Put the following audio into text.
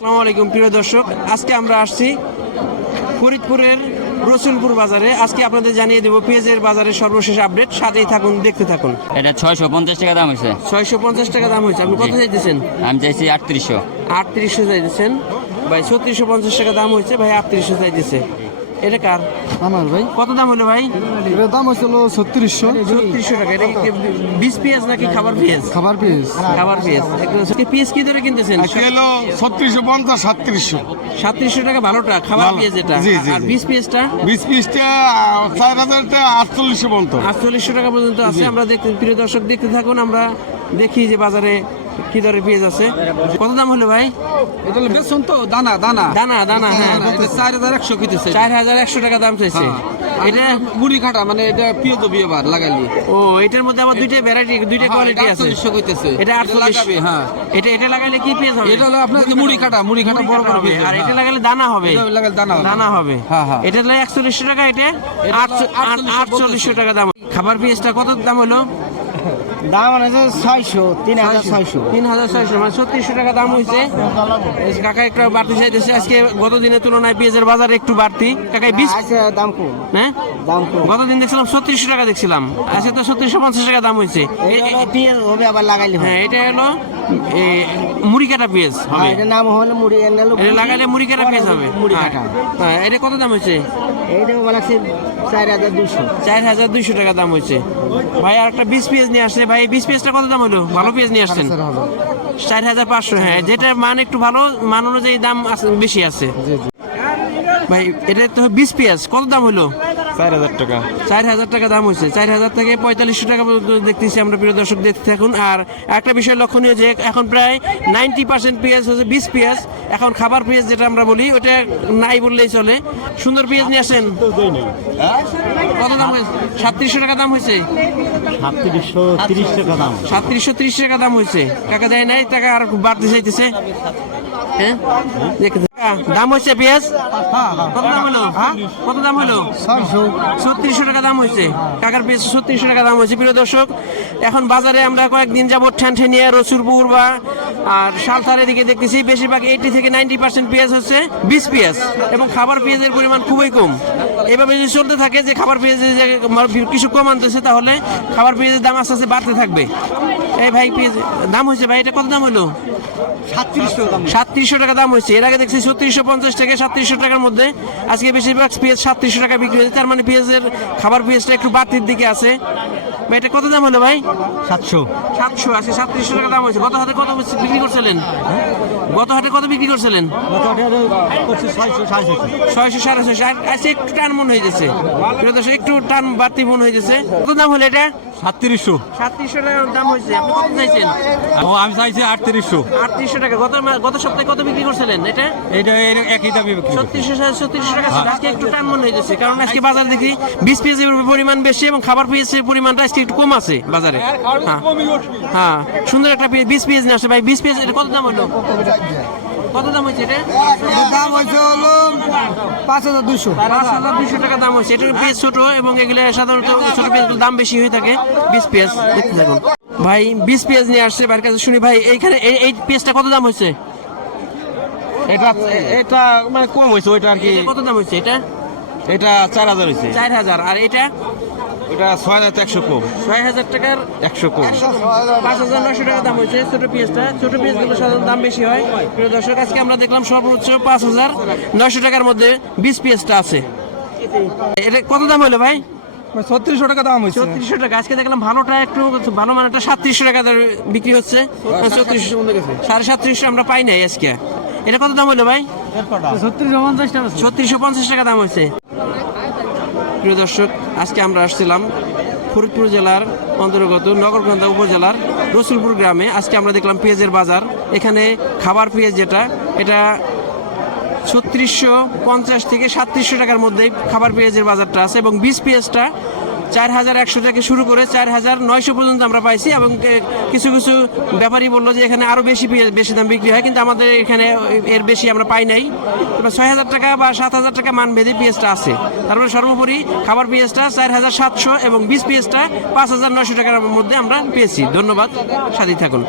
আসসালামু আলাইকুম প্রিয় দর্শক। আজকে আমরা আসছি ফরিদপুরের রসুলপুর বাজারে। আজকে আপনাদের জানিয়ে দেবো পেঁয়াজের বাজারের সর্বশেষ আপডেট। সাথেই থাকুন দেখতে থাকুন। এটা ছয়শো পঞ্চাশ টাকা দাম হয়েছে। ছয়শো পঞ্চাশ টাকা দাম হয়েছে। আপনি কত চাইতেছেন? আমি চাইছি আটত্রিশশো। আটত্রিশশো চাইতেছেন। ভাই ছত্রিশশো পঞ্চাশ টাকা দাম হয়েছে। ভাই আটত্রিশশো চাইতেছে। এটা কার? আমার ভাই। কত দাম হলো ভাই? এটার দাম হচ্ছিল ছত্রিশশো। ছত্রিশশো টাকা। এটা কি বিশ পেঁয়াজ নাকি খাবার পেঁয়াজ? খাবার পিস খাবার পেঁয়াজ। পেঁয়াজ কি ধরে কিনতেছেন? কিলো ছত্রিশশো পঞ্চাশ সাতত্রিশশো। সাতত্রিশশো টাকা ভালোটা খাবার। পেঁয়াজ এটা। জি, জি, আর বিশ পেঁয়াজটা? বিশ পিসটা চার হাজারটা আটচল্লিশশো পর্যন্ত। আটচল্লিশশো টাকা পর্যন্ত আছে। আমরা দেখতে প্রিয় দর্শক দেখতে থাকুন। আমরা দেখি যে বাজারে কি দরে পেঁয়াজ আছে? কত দাম হলো ভাই? এটা হলো বেসন তো দানা দানা। দানা দানা হ্যাঁ। চার হাজার একশো চার হাজার একশো টাকা দাম চাইছে। এটা মুড়ি কাটা মানে এটা প্রিয় তো বিয়ে বার লাগালি ও এটার মধ্যে আবার দুইটা ভ্যারাইটি দুইটা কোয়ালিটি আছে। আটচল্লিশশো কইতেছে এটা আটচল্লিশ। লাগাবে, হ্যাঁ। এটা এটা লাগাইলে কি পেঁয়াজ হবে? এটা হলো আপনার মুড়ি কাটা মুড়ি কাটা বড় বড় হবে। আর এটা লাগালে দানা হবে। এটা লাগালে দানা হবে। দানা হবে। হ্যাঁ, হ্যাঁ। এটা লাগে একচল্লিশশো টাকা এটা আটচল্লিশশো টাকা দাম। খাবার পেঁয়াজটা কত দাম হলো? দাম আছে ছয়শো তিন হাজার ছয়শো। তিন হাজার ছয়শো মানে ছত্রিশশো টাকা দাম হয়েছে কাকা একটু বাড়তি চাইতেছে আজকে গত দিনের তুলনায় পেঁয়াজের বাজার একটু বাড়তি। কাকা বিশ দাম কম। হ্যাঁ? দাম কম। গতদিন দেখছিলাম ছত্রিশশো টাকা দেখছিলাম। আজকে তো ছত্রিশশো পঞ্চাশ টাকা দাম হয়েছে পেঁয়াজ হবে আবার লাগাইলে হ্যাঁ। এটা হলো মুড়ি কাটা পেঁয়াজ হ্যাঁ, হবে? এটার নাম হলো মুড়ি এটা লাগালে মুড়ি কাটা পেঁয়াজ হবে? মুড়ি হ্যাঁ। কাটা। হ্যাঁ এটা কত দাম হয়েছে? এইটা বলাচ্ছে চার হাজার দুশো চার হাজার দুইশো টাকা দাম হয়েছে। ভাই আর একটা বিশ পেঁয়াজ নিয়ে আসছে ভাই বিশ পেঁয়াজটা কত দাম হলো? ভালো পেঁয়াজ নিয়ে আসছেন। চার হাজার পাঁচশো হ্যাঁ যেটা মান একটু ভালো মান অনুযায়ী দাম বেশি আছে। ভাই এটা তো বিশ পেঁয়াজ। কত দাম হলো? চার হাজার টাকা। চার হাজার টাকা দাম হয়েছে। চার হাজার থেকে পঁয়তাল্লিশশো টাকা পর্যন্ত দেখতেছি আমরা প্রিয় দর্শক দেখতে থাকুন। আর একটা বিষয় লক্ষণীয় যে এখন প্রায় নাইনটি পার্সেন্ট পেঁয়াজ হচ্ছে বিশ পেঁয়াজ। এখন খাবার পেঁয়াজ যেটা আমরা বলি ওটা নাই বললেই চলে। সুন্দর পেঁয়াজ নিয়ে আসেন। কত দাম হয়েছে? সাতত্রিশশো টাকা দাম হয়েছে। সাতত্রিশশো তিরিশ টাকা দাম। সাতত্রিশশো ত্রিশ টাকা দাম হয়েছে। টাকা দেয় নাই টাকা আর বাড়তে চাইতেছে। হ্যাঁ। দাম হয়েছে পেঁয়াজ? কত দাম হলো? কত দাম হলো? ছত্রিশশো টাকা দাম হয়েছে। পেয়েছে ছত্রিশশো টাকা দাম হয়েছে। প্রিয় দর্শক এখন বাজারে আমরা কয়েকদিন বা আর দিকে দেখতেছি বেশিরভাগ এইটি থেকে নাইনটি পার্সেন্ট পেঁয়াজ হচ্ছে বিশ পেঁয়াজ এবং খাবার পেঁয়াজের পরিমাণ খুবই কম। এভাবে যদি চলতে থাকে যে খাবার পেঁয়াজের কিছু কম আনতেছে তাহলে খাবার পেঁয়াজের দাম আস্তে আস্তে বাড়তে থাকবে। এই ভাই পেঁয়াজ দাম হয়েছে ভাই এটা কত দাম হলো? সাতত্রিশশো সাতত্রিশশো টাকা দাম হয়েছে। এর আগে দেখছি ছত্রিশশো পঞ্চাশ থেকে সাতত্রিশশো টাকার মধ্যে। আজকে বেশিরভাগ পেঁয়াজ সাতত্রিশশো টাকা বিক্রি হয়েছে। তার মানে পেঁয়াজের খাবার পেঁয়াজটা একটু বাড়তির দিকে আছে। এটা কত দাম হলো ভাই? সাতশো। সাতশো আশি সাতত্রিশশো টাকা দাম হয়েছে। গত হাটে কত বিক্রি করছিলেন? গত হাটে কত বিক্রি করছিলেন? ছয়শো সাড়ে ছয়শো। আজকে একটু টান মন হয়ে দর্শক, একটু টান বাড়তি মন হয়ে যাচ্ছে কত দাম হলো এটা? সাতত্রিশশো। সাতত্রিশশো টাকার দাম হয়েছে। আপনি কত চাইছেন? ও আমি চাইছি আটত্রিশশো। আটত্রিশশো টাকা। গত গত সপ্তাহে কত বিক্রি করছিলেন? এটা? এইটা একই দামে বিক্রি ছত্রিশশো ছত্রিশশো টাকা। আজকে একটু টান মনে হয়েছে কারণ আজকে বাজার দেখি বিশ পেঁয়াজের পরিমাণ বেশি এবং খাবার পেঁয়াজের পরিমাণটা আজকে একটু কম আছে বাজারে। হ্যাঁ হ্যাঁ। সুন্দর একটা পেঁয়াজ বিশ পেঁয়াজ নিয়ে আসে ভাই। বিশ পেঁয়াজ এটা কত দাম হলো? কত দাম হয়েছে এটা? দাম হচ্ছে হলো পাঁচ হাজার দুশো পাঁচ হাজার দুশো টাকা দাম হয়েছে। এটা পেঁয়াজ ছোট এবং এগুলো সাধারণত ছোট পেঁয়াজগুলোর দাম বেশি হয়ে থাকে। বিশ পেঁয়াজ দেখতে থাকুন ভাই বিশ পেঁয়াজ নিয়ে আসছে ভাইয়ের কাছে। শুনি ভাই এইখানে এই এই পেঁয়াজটা কত দাম হয়েছে? এটা এটা মানে কম হয়েছে ওইটা আর কি কত দাম হয়েছে? এটা? এটা চার হাজার হয়েছে। চার হাজার। আর এটা? এটা ছয় হাজার একশো কম। ছয় হাজার টাকার একশো কম। পাঁচ হাজার নশো টাকা দাম হয়েছে ছোট পেঁয়াজটা। ছোট পেঁয়াজগুলো সাধারণত দাম বেশি হয়। প্রিয় দর্শক আজকে আমরা দেখলাম সর্বোচ্চ পাঁচ হাজার নশো টাকার মধ্যে বিশ পেঁয়াজটা আছে। এটা কত দাম হলো ভাই? ছত্রিশশো টাকা দাম হয়েছে। চৌত্রিশশো টাকা। আজকে দেখলাম ভালোটা একটু ভালো মানেটা সাতত্রিশশো টাকা বিক্রি হচ্ছে। চৌত্রিশশো সাড়ে সাতত্রিশশো আমরা পাই নাই আজকে। এটা কত দাম হলো ভাই? ছত্রিশশো পঞ্চাশ টাকা। ছত্রিশশো পঞ্চাশ টাকা দাম হয়েছে। প্রিয় দর্শক আজকে আমরা আসছিলাম ফরিদপুর জেলার অন্তর্গত নগরকান্দা উপজেলার রসুলপুর গ্রামে। আজকে আমরা দেখলাম পেঁয়াজের বাজার। এখানে খাবার পেঁয়াজ যেটা এটা ছত্রিশশো পঞ্চাশ থেকে সাতত্রিশশো টাকার মধ্যে খাবার পেঁয়াজের বাজারটা আছে এবং বীজ পেঁয়াজটা চার হাজার একশো থেকে শুরু করে চার হাজার নয়শো পর্যন্ত আমরা পাইছি এবং কিছু কিছু ব্যাপারী বলল যে এখানে আরও বেশি বেশি দাম বিক্রি হয়, কিন্তু আমাদের এখানে এর বেশি আমরা পাই নাই। এবার ছয় হাজার টাকা বা সাত হাজার টাকা মান ভেদে পেঁয়াজটা আছে। তারপরে সর্বোপরি খাবার পেঁয়াজটা চার হাজার সাতশো এবং বীজ পেঁয়াজটা পাঁচ হাজার নয়শো টাকার মধ্যে আমরা পেয়েছি। ধন্যবাদ সাথে থাকুন।